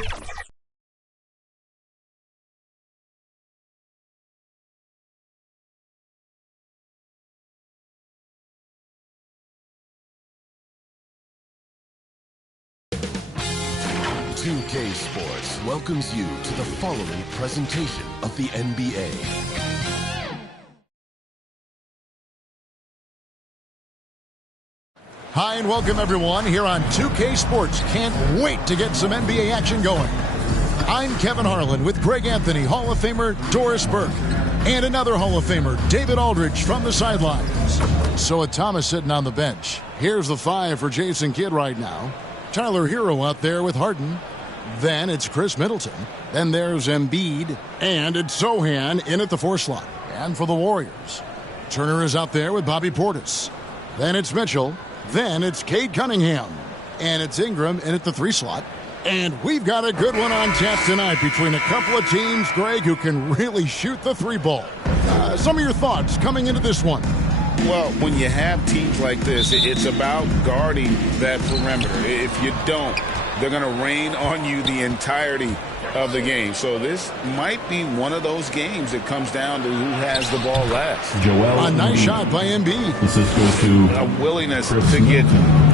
2K Sports welcomes you to the following presentation of the NBA. Hi and welcome everyone here on 2K Sports. Can't wait to get some NBA action going. I'm Kevin Harlan with Greg Anthony, Hall of Famer Doris Burke, and another Hall of Famer, David Aldridge, from the sidelines. So with Thomas sitting on the bench, here's the 5 for Jason Kidd right now. Tyler Hero out there with Harden. Then it's Chris Middleton. Then there's Embiid. And it's Sohan in at the 4 slot. And for the Warriors, Turner is out there with Bobby Portis. Then it's Mitchell. Then it's Cade Cunningham. And it's Ingram in at the 3 slot. And we've got a good one on tap tonight between a couple of teams, Greg, who can really shoot the 3 ball. Some of your thoughts coming into this one. Well, when you have teams like this, it's about guarding that perimeter. If you don't, they're going to rain on you the entirety of the game. So this might be one of those games that comes down to who has the ball last. A nice shot by Embiid. This is going to a willingness to get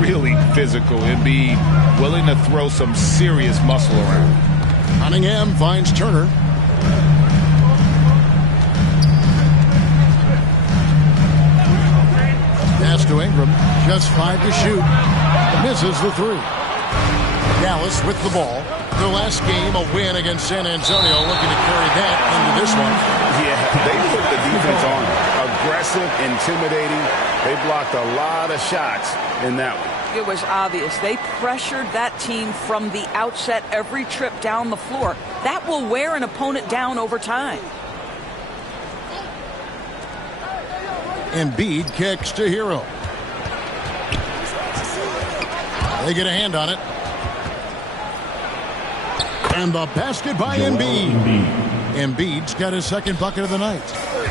really physical. Embiid willing to throw some serious muscle around. Cunningham finds Turner. Pass to Ingram. Just 5 to shoot. Misses the 3. Dallas with the ball. Their last game, a win against San Antonio, looking to carry that into this one. Yeah, they put the defense on. Aggressive, intimidating. They blocked a lot of shots in that one. It was obvious. They pressured that team from the outset every trip down the floor. That will wear an opponent down over time. Embiid kicks to Hero. They get a hand on it. And the basket by Embiid. Embiid's got his second bucket of the night.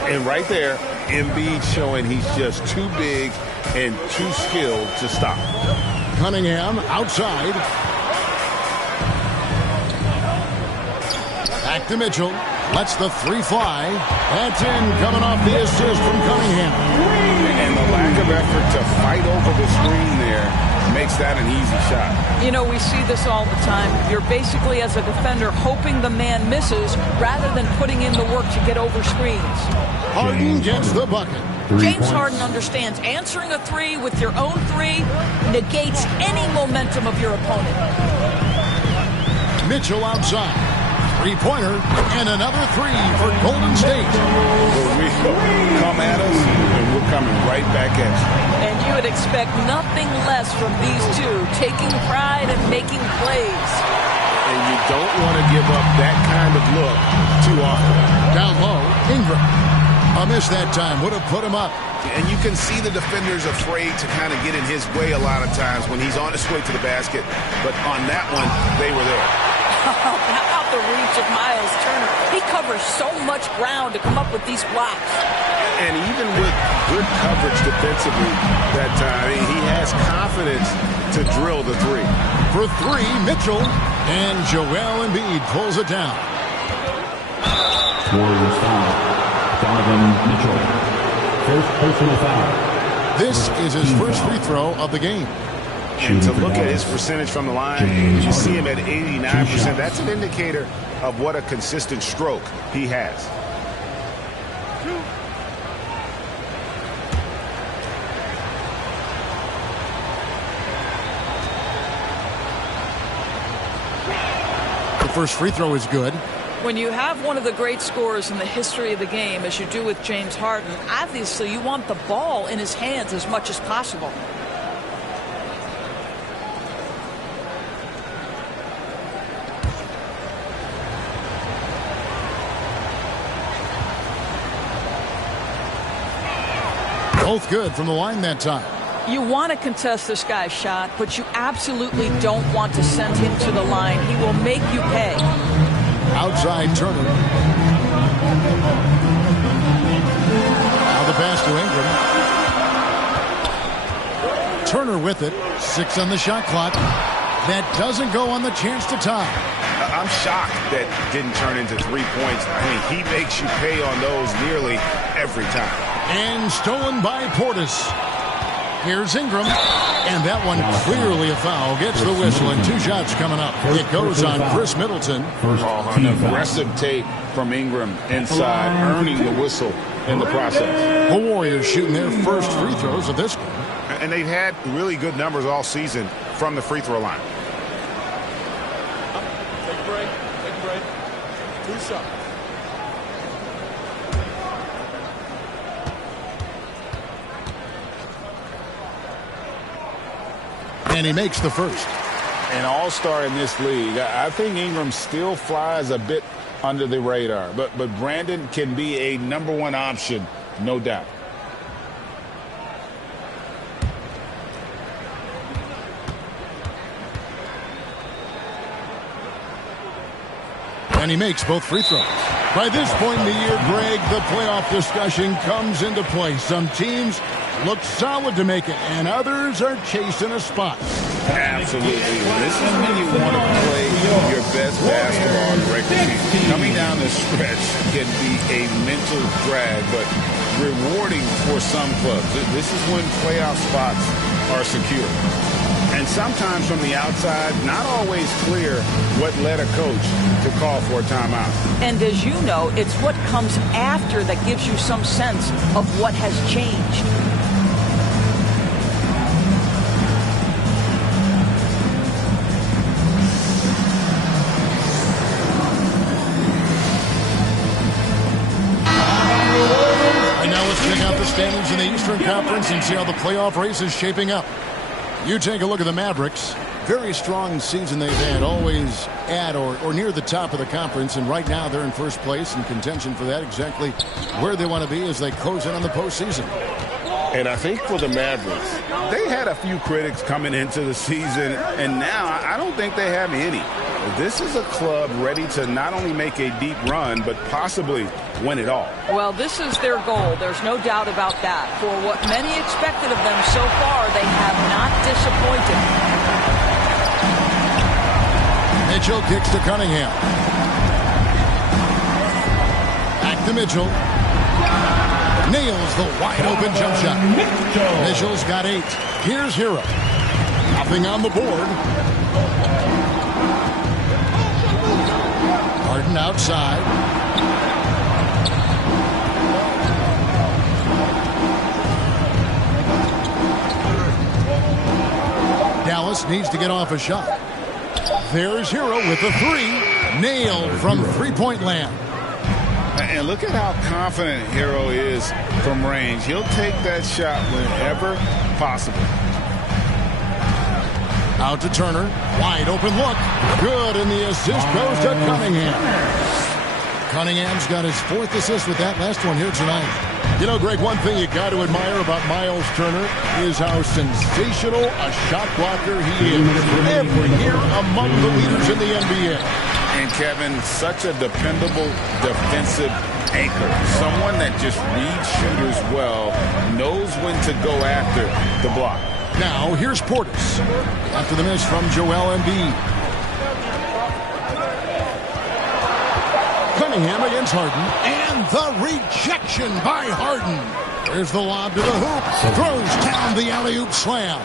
And right there, Embiid showing he's just too big and too skilled to stop. Cunningham outside. Back to Mitchell. Lets the 3 fly. That's in, coming off the assist from Cunningham. And the lack of effort to fight over the screen there makes that an easy shot. You know, we see this all the time. You're basically, as a defender, hoping the man misses rather than putting in the work to get over screens. Harden gets the bucket. James Harden understands answering a 3 with your own 3 negates any momentum of your opponent. Mitchell outside. 3-pointer and another 3 for Golden State. We come at us and we're coming right back at you. And you would expect nothing less from these two, taking pride and making plays. And you don't want to give up that kind of look too often. Down low, Ingram. A miss that time would have put him up. And you can see the defenders afraid to kind of get in his way a lot of times when he's on his way to the basket. But on that one, they were there. How about the reach of Miles Turner? He covers so much ground to come up with these blocks. And even with good coverage defensively that time, he has confidence to drill the 3. For 3, Mitchell. And Joel Embiid pulls it down. Warriors foul. Donovan Mitchell. First personal foul. This is his first free throw of the game. And to look at his percentage from the line, you see him at 89%. That's an indicator of what a consistent stroke he has. The first free throw is good. When you have one of the great scorers in the history of the game, as you do with James Harden, obviously you want the ball in his hands as much as possible. Both good from the line that time. You want to contest this guy's shot, but you absolutely don't want to send him to the line. He will make you pay. Outside Turner. Now the pass to Ingram. Turner with it. 6 on the shot clock. That doesn't go on the chance to tie. I'm shocked that didn't turn into 3 points. I mean, he makes you pay on those nearly every time. And stolen by Portis. Here's Ingram. And that one clearly a foul. Gets the whistle, and 2 shots coming up. It goes on Chris Middleton. An aggressive take from Ingram inside, earning the whistle in the process. The Warriors shooting their first free throws of this game. And they've had really good numbers all season from the free throw line. Take a break. Take a break. 2 shots. And he makes the first. An all-star in this league. I think Ingram still flies a bit under the radar. But Brandon can be a #1 option, no doubt. And he makes both free throws. By this point in the year, Greg, the playoff discussion comes into play. Some teams look solid to make it, and others are chasing a spot. Absolutely. This is when you want to play your best basketball in the regular season. Coming down the stretch can be a mental drag, but rewarding for some clubs. This is when playoff spots are secure. And sometimes from the outside, not always clear what led a coach to call for a timeout. And as you know, it's what comes after that gives you some sense of what has changed. And now let's check out the standings in the Eastern Conference and see how the playoff race is shaping up. You take a look at the Mavericks. Very strong season they've had, always at or near the top of the conference, and right now they're in first place in contention for that, exactly where they want to be as they close in on the postseason. And I think for the Mavericks, they had a few critics coming into the season, and now I don't think they have any. This is a club ready to not only make a deep run, but possibly win it all. Well, this is their goal. There's no doubt about that. For what many expected of them so far, they have not disappointed. Mitchell kicks to Cunningham. Back to Mitchell. Nails the wide-open jump shot. Mitchell's got 8. Here's Hero. Nothing on the board. Harden outside. Dallas needs to get off a shot. There's Hero with the 3. Nailed from three-point land. And look at how confident Hero is from range. He'll take that shot whenever possible. Out to Turner. Wide open look. Good, and the assist goes to Cunningham. Cunningham's got his 4th assist with that last one here tonight. You know, Greg, one thing you got to admire about Miles Turner is how sensational a shot blocker he is. Every year among the leaders in the NBA. And Kevin, such a dependable defensive anchor. Someone that just reads shooters well, knows when to go after the block. Now, here's Portis. After the miss from Joel Embiid. Cunningham against Harden. And the rejection by Harden. There's the lob to the hoop. Throws down the alley-oop slam.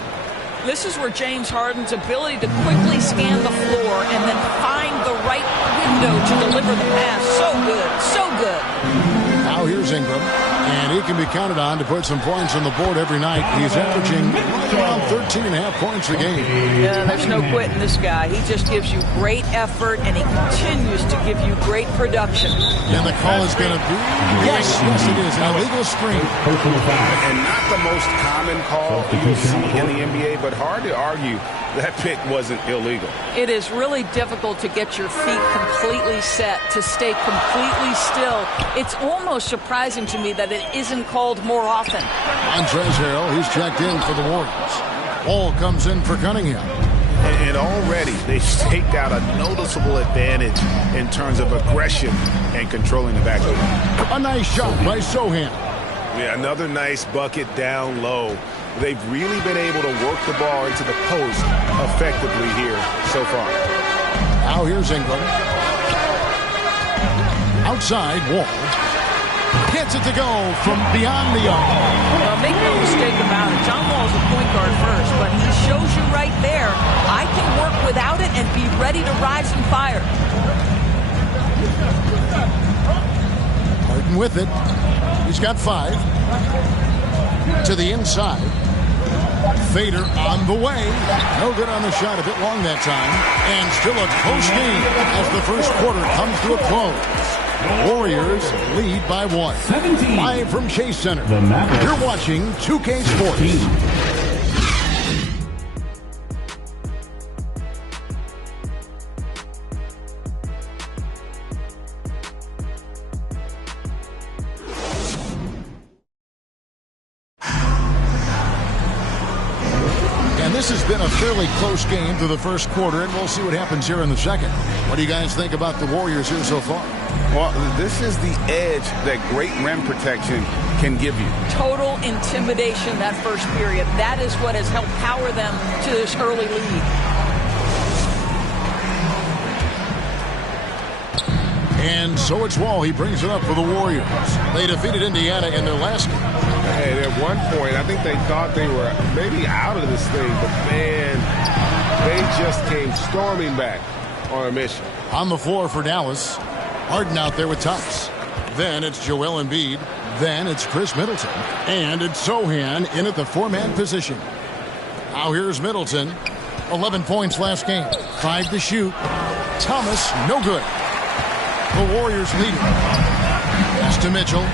This is where James Harden's ability to quickly scan the floor and then find the right window to deliver the pass. So good, so good. Now here's Ingram, and he can be counted on to put some points on the board every night. He's averaging right around 13.5 points a game. Yeah, there's no quitting this guy. He just gives you great effort, and he continues to give you great production. And the call is going to be, yes, it is, an illegal screen. And not the most common call you see in the NBA, but hard to argue that pick wasn't illegal. It is really difficult to get your feet completely set, to stay completely still. It's almost surprising to me that it isn't called more often. Montrezl Harrell, he's checked in for the Warriors. Ball comes in for Cunningham. And already they've staked out a noticeable advantage in terms of aggression and controlling the backcourt. A nice shot by Sohan. Yeah, another nice bucket down low. They've really been able to work the ball into the post effectively here so far. Now Now here's Ingram. Outside, Wall. Hits it to go from beyond the arc. Well, make no mistake about it. John Wall's a point guard first, but he shows you right there, I can work without it and be ready to rise and fire. Harden with it. He's got 5. To the inside. Fader on the way. No good on the shot, a bit long that time. And still a close game as the first quarter comes to a close. Warriors lead by 1. 17. Live from Chase Center. The Mavericks. You're watching 2K Sports. This has been a fairly close game through the first quarter, and we'll see what happens here in the second. What do you guys think about the Warriors here so far? Well, this is the edge that great rim protection can give you. Total intimidation that first period. That is what has helped power them to this early lead. And so it's Wall. He brings it up for the Warriors. They defeated Indiana in their last game. And at one point, I think they thought they were maybe out of this thing, but man, they just came storming back on a mission. On the floor for Dallas, Harden out there with Tufts. Then it's Joel Embiid. Then it's Chris Middleton. And it's Sohan in at the 4-man position. Now here's Middleton. 11 points last game. 5 to shoot. Thomas, no good. The Warriors lead it. Pass to Mitchell.